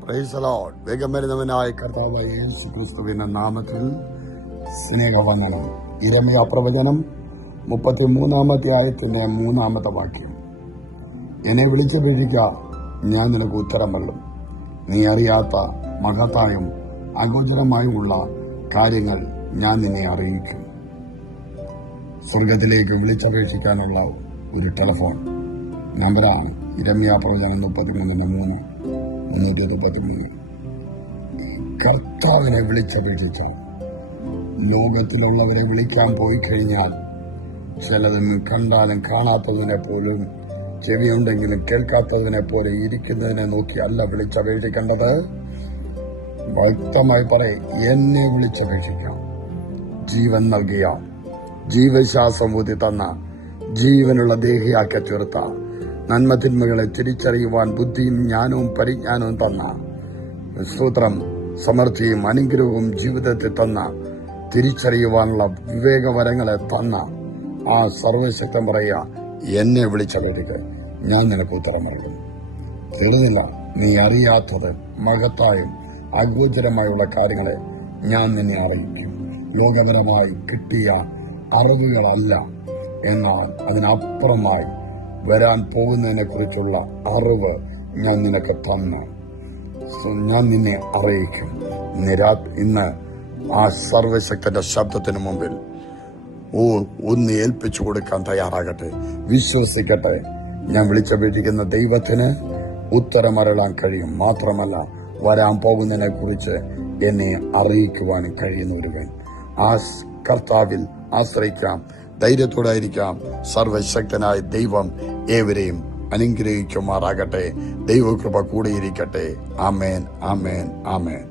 Praise the Lord. വേഗം വരുന്നവനായ കർത്താവായ യേശു ക്രിസ്തുവിന്റെ നാമത്തിൽ സ്നേഹവന്ദനം. യിരെമ്യാ പ്രവചനം 33-ാം അധ്യായത്തിന്റെ 3-ാമത്തെ വാക്യം. എന്നെ വിളിച്ചു വീഴിക്ക, ഞാൻ നിനക്ക് ഉത്തരം നൽകും. നീ അറിയാത്ത മഹത്തായും അഗോചരമായുമുള്ള കാര്യങ്ങൾ ഞാൻ നിന്നെ അറിയിക്കും. സ്വർഗത്തിലേക്ക് വിളിച്ചപേക്ഷിക്കാനുള്ള ഒരു ടെലിഫോൺ നമ്പറാണ് യിരെമ്യാ പ്രവചനം 33:3. കർത്താവിനെ വിളിച്ചപേക്ഷിച്ച ലോകത്തിലുള്ളവരെ വിളിക്കാൻ പോയി കഴിഞ്ഞാൽ ചിലതൊന്നും കണ്ടാലും കാണാത്തതിനെ പോലും, ചെവിയുണ്ടെങ്കിലും കേൾക്കാത്തതിനെ പോലെ ഇരിക്കുന്നതിനെ നോക്കിയല്ല വിളിച്ചപേക്ഷിക്കേണ്ടത്. വ്യക്തമായി പറയും, എന്നെ വിളിച്ചപേക്ഷിക്കാം. ജീവൻ നൽകിയ, ജീവശ്വാസം ഊതി തന്ന, ജീവനുള്ള ദേഹിയാക്കി തീർത്ത, നന്മതിന്മകളെ തിരിച്ചറിയുവാൻ ബുദ്ധിയും ജ്ഞാനവും പരിജ്ഞാനവും തന്ന, സ്തോത്രം, സമൃദ്ധിയും അനുഗ്രഹവും ജീവിതത്തിൽ തന്ന, തിരിച്ചറിയുവാനുള്ള വിവേകവരങ്ങളെ തന്ന ആ സർവശക്തൻ പറയുക, എന്നെ വിളിച്ചപേക്ഷിക്ക, ഞാൻ നിനക്ക് ഉത്തരം നൽകും. തീർന്നില്ല, നീ അറിയാത്തത് മഹത്തായും അഗോചരമായുള്ള കാര്യങ്ങളെ ഞാൻ നിന്നെ അറിയിക്കും. ലോകപരമായി കിട്ടിയ അറിവുകളല്ല, എന്നാൽ അതിനപ്പുറമായി വരാൻ പോകുന്നതിനെ കുറിച്ചുള്ള അറിവ് ഞാൻ നിനക്ക് തന്ന് ഞാൻ നിന്നെ അറിയിക്കും. ഇന്ന് ആ സർവശക്തന്റെ ശബ്ദത്തിന് മുമ്പിൽ ഒന്ന് ഏൽപ്പിച്ചു കൊടുക്കാൻ തയ്യാറാകട്ടെ. വിശ്വസിക്കട്ടെ, ഞാൻ വിളിച്ചപേക്ഷിക്കുന്ന ദൈവത്തിന് ഉത്തരമരുളാൻ കഴിയും. മാത്രമല്ല, വരാൻ പോകുന്നതിനെ കുറിച്ച് എന്നെ അറിയിക്കുവാനും കഴിയുന്ന ഒരുവൻ. ആ കർത്താവിൽ ആശ്രയിക്കാം, ധൈര്യത്തോടായിരിക്കാം. സർവശക്തനായ ദൈവം ഏവരെയും അനുഗ്രഹിക്കുമാറാകട്ടെ. ദൈവകൃപ കൂടിയിരിക്കട്ടെ. ആമേൻ, ആമേൻ, ആമേൻ.